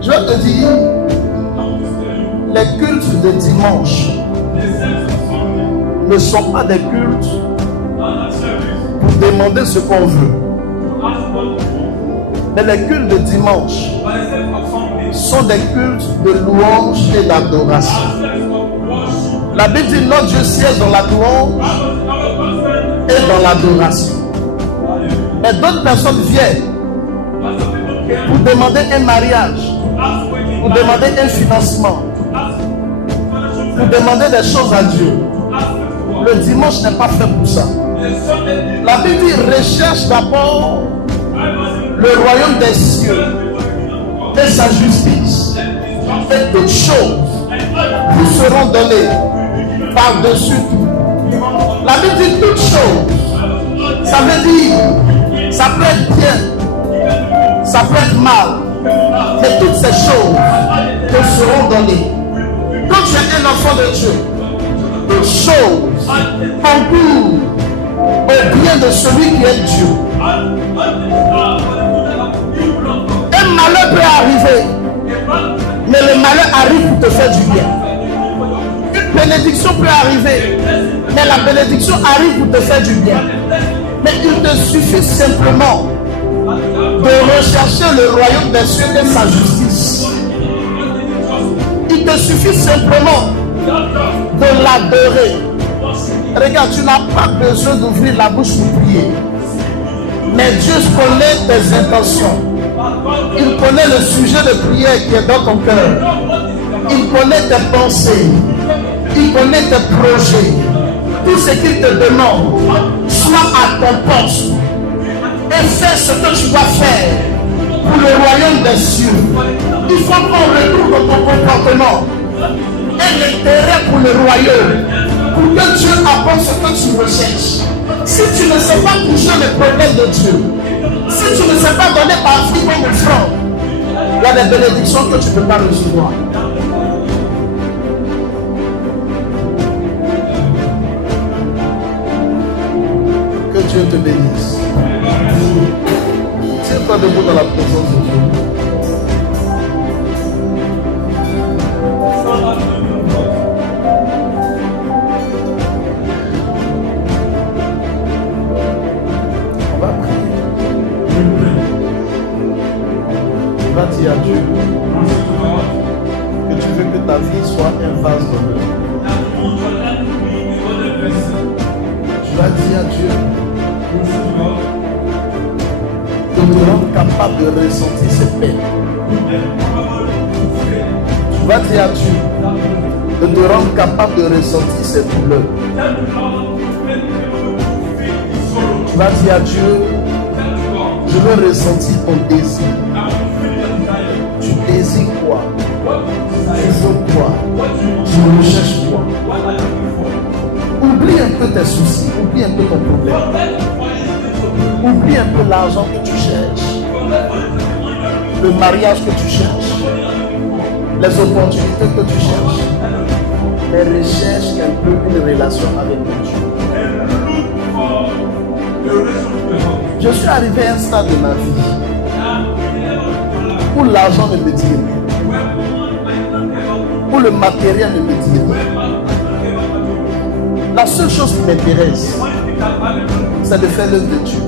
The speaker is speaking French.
Je vais te dire, les cultes de dimanche ne sont pas des cultes pour demander ce qu'on veut. Mais les cultes de dimanche sont des cultes de louange et d'adoration. La Bible dit notre Dieu siège dans la louange et dans l'adoration. Mais d'autres personnes viennent pour demander un mariage, pour demander un financement, pour demander des choses à Dieu. Le dimanche n'est pas fait pour ça. La Bible dit recherche d'abord le royaume des cieux et sa justice. Et toutes choses vous seront données par-dessus tout. La Bible dit toutes choses. Ça veut dire, ça peut être bien, ça peut être mal, mais toutes ces choses te seront données. Quand tu es un enfant de Dieu, toutes choses concourent au bien de celui qui est Dieu. Un malheur peut arriver, mais le malheur arrive pour te faire du bien. Une bénédiction peut arriver, mais la bénédiction arrive pour te faire du bien. Mais il te suffit simplement de rechercher le royaume des cieux et sa justice. Il te suffit simplement de l'adorer. Regarde, tu n'as pas besoin d'ouvrir la bouche pour prier. Mais Dieu connaît tes intentions. Il connaît le sujet de prière qui est dans ton cœur. Il connaît tes pensées. Il connaît tes projets. Tout ce qu'il te demande, sois à ton poste et fais ce que tu dois faire pour le royaume des cieux. Il faut qu'on retourne dans ton comportement et l'intérêt pour le royaume, pour que Dieu apporte ce que tu recherches. Si tu ne sais pas toucher les problèmes de Dieu, si tu ne sais pas donner par vie comme offrande, il y a des bénédictions que tu ne peux pas recevoir. Que Dieu te bénisse. Tiens-toi debout dans la présence de Dieu. On va prier. Tu vas dire à Dieu que tu veux que ta vie soit un vase d'honneur. Tu vas dire à Dieu de te rendre capable de ressentir cette peine. Tu vas dire à Dieu de te rendre capable de ressentir cette douleur. Tu vas dire à Dieu, je veux ressentir ton désir. Tu désires quoi? Tu veux quoi? Tu recherches quoi? Oublie un peu tes soucis, oublie un peu ton problème. Oublie un peu l'argent que tu cherches, le mariage que tu cherches, les opportunités que tu cherches. Mais recherche un peu une relation avec Dieu. Je suis arrivé à un stade de ma vie où l'argent ne me dit rien, où le matériel ne me dit rien. La seule chose qui m'intéresse, c'est de faire l'œuvre de Dieu.